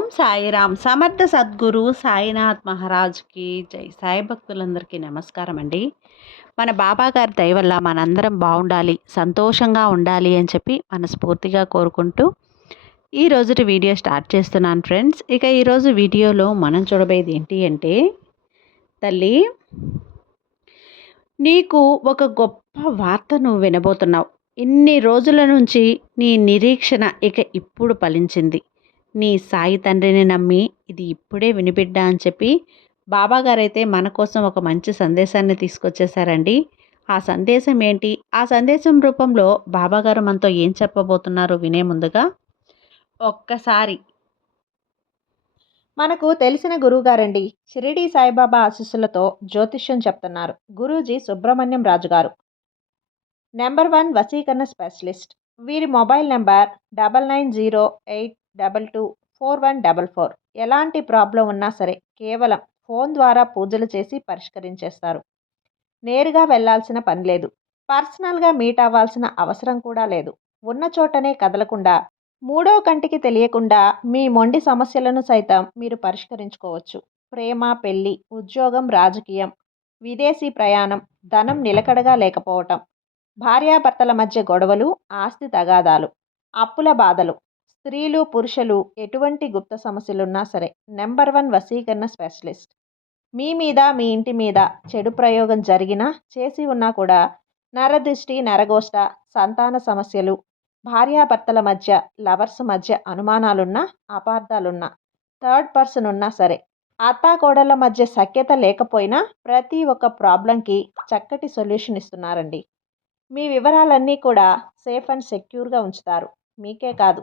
ఓం సాయిరామ్. సమర్థ సద్గురు సాయినాథ్ మహారాజ్కి జై. సాయి భక్తులందరికీ నమస్కారం అండి మన బాబాగారి దయ వల్ల మనందరం బాగుండాలి సంతోషంగా ఉండాలి అని చెప్పి మనస్ఫూర్తిగా కోరుకుంటూ ఈ రోజుటి వీడియో స్టార్ట్ చేస్తున్నాను ఫ్రెండ్స్. ఇక ఈరోజు వీడియోలో మనం చూడబోయేది ఏంటి అంటే తల్లి నీకు ఒక గొప్ప వార్త నువ్వు వినబోతున్నావు. ఇన్ని రోజుల నుంచి నీ నిరీక్షణ ఇక ఇప్పుడు ఫలించింది. నీ సాయి తండ్రిని నమ్మి ఇది ఇప్పుడే వినిబిడ్డా అని చెప్పి బాబాగారైతే మన కోసం ఒక మంచి సందేశాన్ని తీసుకొచ్చేసారండి ఆ సందేశం ఏంటి? ఆ సందేశం రూపంలో బాబాగారు మనతో ఏం చెప్పబోతున్నారు వినే ముందుగా ఒక్కసారి. మనకు తెలిసిన గురువుగారండి షిరిడి సాయిబాబా ఆశీస్సులతో జ్యోతిష్యం చెప్తున్నారు. గురూజీ సుబ్రహ్మణ్యం రాజు గారు నెంబర్ వన్ వసీకరణ స్పెషలిస్ట్. వీరి mobile number double nine zero eight double two four one double four. ఎలాంటి ప్రాబ్లం ఉన్నా సరే కేవలం ఫోన్ ద్వారా పూజలు చేసి పరిష్కరించేస్తారు. నేరుగా వెళ్ళాల్సిన పని లేదు. పర్సనల్గా మీట్ అవ్వాల్సిన అవసరం కూడా లేదు. ఉన్న చోటనే కదలకుండా మూడో కంటికి తెలియకుండా మీ మొండి సమస్యలను సైతం మీరు పరిష్కరించుకోవచ్చు. ప్రేమ పెళ్ళి ఉద్యోగం రాజకీయం విదేశీ ప్రయాణం ధనం నిలకడగా లేకపోవటం భార్యాభర్తల మధ్య గొడవలు ఆస్తి తగాదాలు అప్పుల బాధలు స్త్రీలు పురుషులు ఎటువంటి గుప్త సమస్యలున్నా సరే నెంబర్ వన్ వశీకరణ స్పెషలిస్ట్. మీ మీద మీ ఇంటి మీద చెడు ప్రయోగం జరిగినా చేసి ఉన్నా కూడా నరదృష్టి నరగోష్ట సంతాన సమస్యలు భార్యాభర్తల మధ్య లవర్స్ మధ్య అనుమానాలున్నా అపార్థాలున్నా థర్డ్ పర్సన్ ఉన్నా సరే అత్తాకోడళ్ళ మధ్య సఖ్యత లేకపోయినా ప్రతి ఒక్క ప్రాబ్లంకి చక్కటి సొల్యూషన్ ఇస్తున్నారండి. మీ వివరాలన్నీ కూడా సేఫ్ అండ్ సెక్యూర్గా ఉంచుతారు. మీకే కాదు.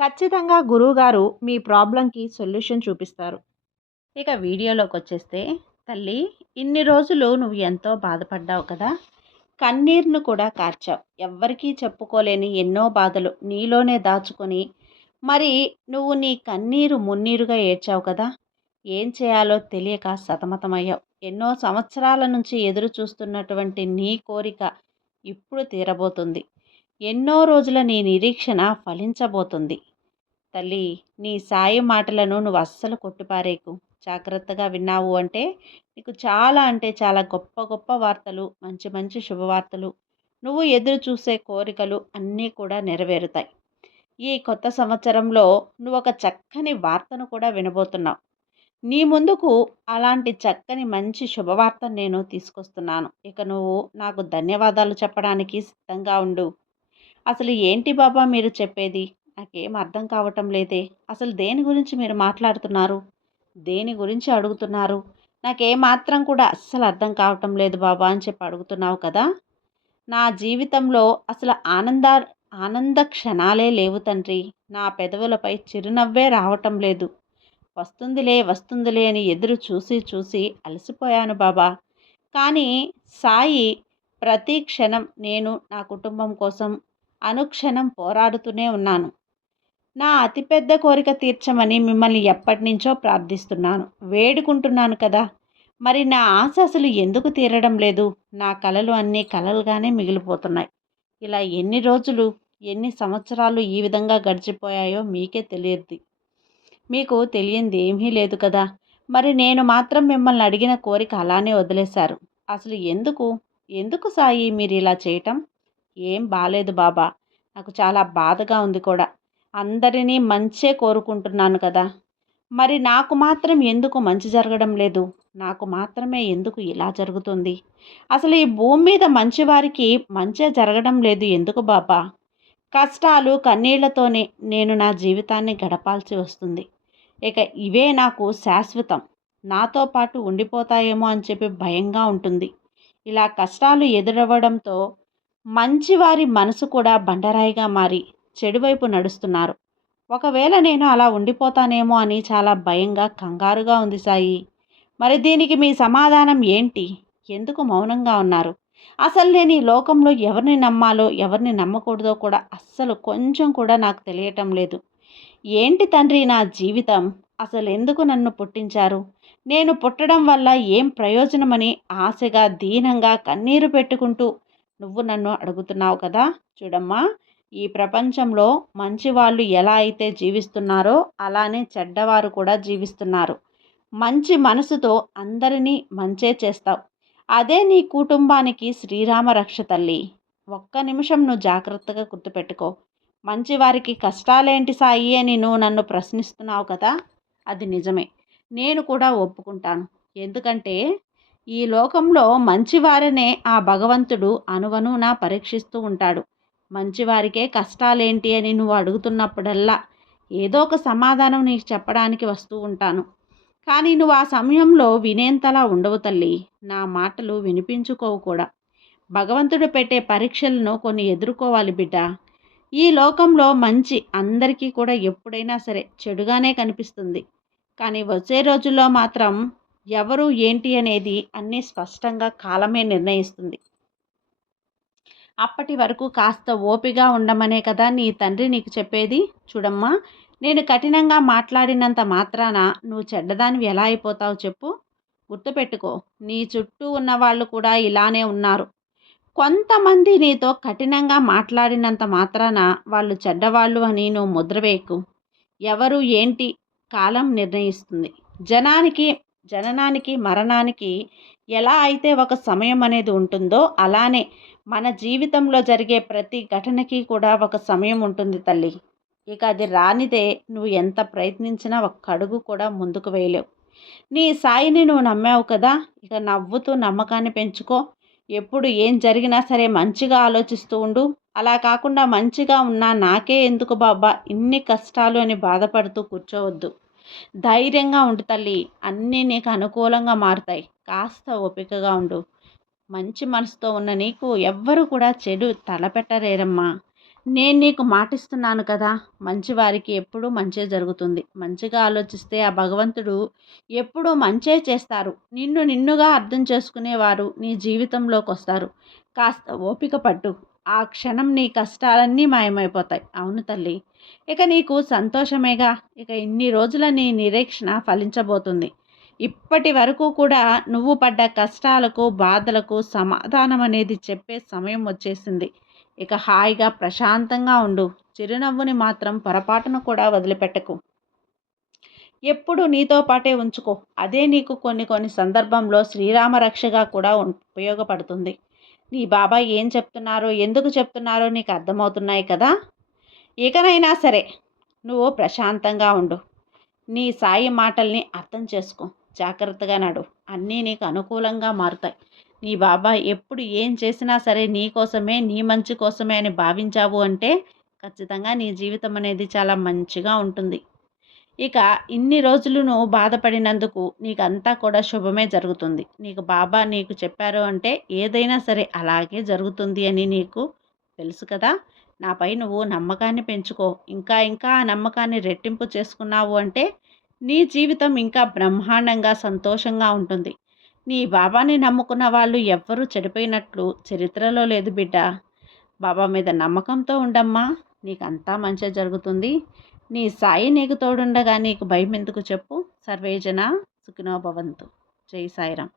ఖచ్చితంగా గురువుగారు మీ ప్రాబ్లంకి సొల్యూషన్ చూపిస్తారు. ఇక వీడియోలోకి వచ్చేస్తే తల్లి ఇన్ని రోజులు నువ్వు ఎంతో బాధపడ్డావు కదా? కన్నీరును కూడా కార్చావు. ఎవ్వరికీ చెప్పుకోలేని ఎన్నో బాధలు నీలోనే దాచుకొని మరి నువ్వు నీ కన్నీరు మున్నీరుగా ఏడ్చావు కదా? ఏం చేయాలో తెలియక సతమతమయ్యావు. ఎన్నో సంవత్సరాల నుంచి ఎదురు చూస్తున్నటువంటి నీ కోరిక ఇప్పుడు తీరబోతుంది. ఎన్నో రోజుల నీ నిరీక్షణ ఫలించబోతుంది. తల్లి నీ సాయి మాటలను నువ్వు అస్సలు కొట్టిపారేకు. జాగ్రత్తగా విన్నావు అంటే నీకు చాలా అంటే చాలా గొప్ప గొప్ప వార్తలు మంచి మంచి శుభవార్తలు. నువ్వు ఎదురు చూసే కోరికలు అన్నీ కూడా నెరవేరుతాయి. ఈ కొత్త సంవత్సరంలో నువ్వు ఒక చక్కని వార్తను కూడా వినబోతున్నావు. నీ ముందుకు అలాంటి చక్కని మంచి శుభవార్త నేను తీసుకొస్తున్నాను. ఇక నువ్వు నాకు ధన్యవాదాలు చెప్పడానికి సిద్ధంగా ఉండు. అసలు ఏంటి బాబా మీరు చెప్పేది? నాకేం అర్థం కావటం లేదే. అసలు దేని గురించి మీరు మాట్లాడుతున్నారు? దేని గురించి అడుగుతున్నారు? నాకేమాత్రం కూడా అస్సలు అర్థం కావటం లేదు బాబా అని చెప్పి అడుగుతున్నావు కదా? నా జీవితంలో అసలు ఆనంద ఆనంద క్షణాలే లేవు తండ్రి. నా పెదవులపై చిరునవ్వే రావటం లేదు. వస్తుందిలే వస్తుందిలే అని ఎదురు చూసి చూసి అలసిపోయాను బాబా. కానీ సాయి ప్రతి క్షణం నేను నా కుటుంబం కోసం అనుక్షణం పోరాడుతూనే ఉన్నాను. నా అతిపెద్ద కోరిక తీర్చమని మిమ్మల్ని ఎప్పటి నుంచో ప్రార్థిస్తున్నాను. వేడుకుంటున్నాను కదా! మరి నా ఆశ అసలు ఎందుకు తీరడం లేదు? నా కలలు అన్నీ కలలుగానే మిగిలిపోతున్నాయి. ఇలా ఎన్ని రోజులు ఎన్ని సంవత్సరాలు ఈ విధంగా గడిచిపోయాయో మీకే తెలియదు మీకు తెలియంది ఏమీ లేదు కదా! మరి నేను మాత్రం మిమ్మల్ని అడిగిన కోరిక అలానే వదిలేశారు. అసలు ఎందుకు? ఎందుకు సాయి మీరు ఇలా చేయటం? ఏం బాలేదు బాబా! నాకు చాలా బాధగా ఉంది కూడా. అందరినీ మంచే కోరుకుంటున్నాను కదా. మరి నాకు మాత్రం ఎందుకు మంచి జరగడం లేదు? నాకు మాత్రమే ఎందుకు ఇలా జరుగుతుంది? అసలు ఈ భూమి మీద మంచివారికి మంచే జరగడం లేదు ఎందుకు బాబా? కష్టాలు కన్నీళ్ళతోనే నేను నా జీవితాన్ని గడపాల్సి వస్తుంది. ఇక ఇవే నాకు శాశ్వతం. నాతో పాటు ఉండిపోతాయేమో అని చెప్పి భయంగా ఉంటుంది. ఇలా కష్టాలు ఎదురవ్వడంతో మంచివారి మనసు కూడా బండరాయిగా మారి చెడువైపు నడుస్తున్నారు. ఒకవేళ నేను అలా ఉండిపోతానేమో అని చాలా భయంగా కంగారుగా ఉంది సాయి. మరి దీనికి మీ సమాధానం ఏంటి? ఎందుకు మౌనంగా ఉన్నారు? అసలు నేను ఈ లోకంలో ఎవరిని నమ్మాలో ఎవరిని నమ్మకూడదో కూడా అస్సలు కొంచెం కూడా నాకు తెలియటం లేదు. ఏంటి తండ్రి నా జీవితం? అసలు ఎందుకు నన్ను పుట్టించారు? నేను పుట్టడం వల్ల ఏం ప్రయోజనమని ఆశగా దీనంగా కన్నీరు పెట్టుకుంటూ నువ్వు నన్ను అడుగుతున్నావు కదా? చూడమ్మా ఈ ప్రపంచంలో మంచి వాళ్ళు ఎలా అయితే జీవిస్తున్నారో అలానే చెడ్డవారు కూడా జీవిస్తున్నారు. మంచి మనసుతో అందరినీ మంచే చేస్తావు. అదే నీ కుటుంబానికి శ్రీరామ రక్ష తల్లి. ఒక్క నిమిషం నువ్వు జాగ్రత్తగా గుర్తుపెట్టుకో. మంచివారికి కష్టాలేంటి సాయి అని నువ్వు నన్ను ప్రశ్నిస్తున్నావు కదా అది నిజమే. నేను కూడా ఒప్పుకుంటాను. ఎందుకంటే ఈ లోకంలో మంచివారనే ఆ భగవంతుడు అనువనునా పరీక్షిస్తూ ఉంటాడు. మంచివారికే కష్టాలేంటి అని నువ్వు అడుగుతున్నప్పుడల్లా ఏదో ఒక సమాధానం నీకు చెప్పడానికి వస్తూ ఉంటాను. కానీ నువ్వు ఆ సమయంలో వినేంతలా ఉండవు తల్లి. నా మాటలు వినిపించుకోవు కూడా. భగవంతుడు పెట్టే పరీక్షలను కొన్ని ఎదుర్కోవాలి బిడ్డ. ఈ లోకంలో మంచి అందరికీ కూడా ఎప్పుడైనా సరే చెడుగానే కనిపిస్తుంది. కానీ వచ్చే రోజుల్లో మాత్రం ఎవరు ఏంటి అనేది అన్నీ స్పష్టంగా కాలమే నిర్ణయిస్తుంది. అప్పటి వరకు కాస్త ఓపిగా ఉండమనే కదా నీ తండ్రి నీకు చెప్పేది? చూడమ్మా నేను కఠినంగా మాట్లాడినంత మాత్రాన నువ్వు చెడ్డదానివి ఎలా అయిపోతావు చెప్పు. గుర్తుపెట్టుకో నీ చుట్టూ ఉన్న వాళ్ళు కూడా ఇలానే ఉన్నారు. కొంతమంది నీతో కఠినంగా మాట్లాడినంత మాత్రాన వాళ్ళు చెడ్డవాళ్ళు అని నువ్వు ముద్రవేయకు. ఎవరు ఏంటి కాలం నిర్ణయిస్తుంది. జనానికి జననానికి మరణానికి ఎలా అయితే ఒక సమయం అనేది ఉంటుందో అలానే మన జీవితంలో జరిగే ప్రతి ఘటనకి కూడా ఒక సమయం ఉంటుంది తల్లి. ఇక అది రానిదే నువ్వు ఎంత ప్రయత్నించినా ఒక్క అడుగు కూడా ముందుకు వేయలేవు. నీ సాయిని నువ్వు నమ్మావు కదా ఇక నవ్వుతూ నమ్మకాన్ని పెంచుకో. ఎప్పుడు ఏం జరిగినా సరే మంచిగా ఆలోచిస్తూ ఉండు. అలా కాకుండా మంచిగా ఉన్నా నాకే ఎందుకు బాబా? ఇన్ని కష్టాలు అని బాధపడుతూ కూర్చోవద్దు. ధైర్యంగా ఉండు తల్లి. అన్నీ నీకు అనుకూలంగా మారుతాయి. కాస్త ఓపికగా ఉండు. మంచి మనసుతో ఉన్న నీకు ఎవ్వరు కూడా చెడు తలపెట్టలేరమ్మా నేను నీకు మాటిస్తున్నాను కదా మంచివారికి ఎప్పుడూ మంచే జరుగుతుంది. మంచిగా ఆలోచిస్తే ఆ భగవంతుడు ఎప్పుడూ మంచే చేస్తారు. నిన్ను నిన్నుగా అర్థం చేసుకునేవారు నీ జీవితంలోకి వస్తారు కాస్త ఓపిక పట్టు. ఆ క్షణం నీ కష్టాలన్నీ మాయమైపోతాయి. అవును తల్లి. ఇక నీకు సంతోషమేగా. ఇక ఇన్ని రోజుల నీ నిరీక్షణ ఫలించబోతుంది. ఇప్పటి వరకు కూడా నువ్వు పడ్డ కష్టాలకు బాధలకు సమాధానం అనేది చెప్పే సమయం వచ్చేసింది. ఇక హాయిగా ప్రశాంతంగా ఉండు. చిరునవ్వుని మాత్రం పొరపాటును కూడా వదిలిపెట్టకు. ఎప్పుడు నీతో పాటే ఉంచుకో. అదే నీకు కొన్ని కొన్ని సందర్భంలో శ్రీరామ రక్షగా కూడా ఉపయోగపడుతుంది. నీ బాబాయ్ ఏం చెప్తున్నారో ఎందుకు చెప్తున్నారో నీకు అర్థమవుతున్నాయి కదా? ఇకనైనా సరే నువ్వు ప్రశాంతంగా ఉండు. నీ సాయి మాటల్ని అర్థం చేసుకో. జాగ్రత్తగా నడు. అన్నీ నీకు అనుకూలంగా మారుతాయి. నీ బాబా ఎప్పుడు ఏం చేసినా సరే నీ కోసమే నీ మంచి కోసమే అని భావించావు అంటే ఖచ్చితంగా నీ జీవితం అనేది చాలా మంచిగా ఉంటుంది. ఇక ఇన్ని రోజులు నువ్వు బాధపడినందుకు నీకు అంతా కూడా శుభమే జరుగుతుంది. నీకు బాబా నీకు చెప్పారు అంటే ఏదైనా సరే అలాగే జరుగుతుంది అని నీకు తెలుసు కదా. నాపై నువ్వు నమ్మకాన్ని పెంచుకో. ఇంకా ఇంకా ఆ నమ్మకాన్ని రెట్టింపు చేసుకున్నావు అంటే నీ జీవితం ఇంకా బ్రహ్మాండంగా సంతోషంగా ఉంటుంది. నీ బాబాని నమ్ముకున్న వాళ్ళు ఎవ్వరూ చెడిపోయినట్లు చరిత్రలో లేదు బిడ్డ. బాబా మీద నమ్మకంతో ఉండమ్మా నీకంతా మంచి జరుగుతుంది. నీ సాయి నీకు తోడుండగా నీకు భయం ఎందుకు చెప్పు. సర్వేజన సుఖినోభవంతు జై సాయిరామ్.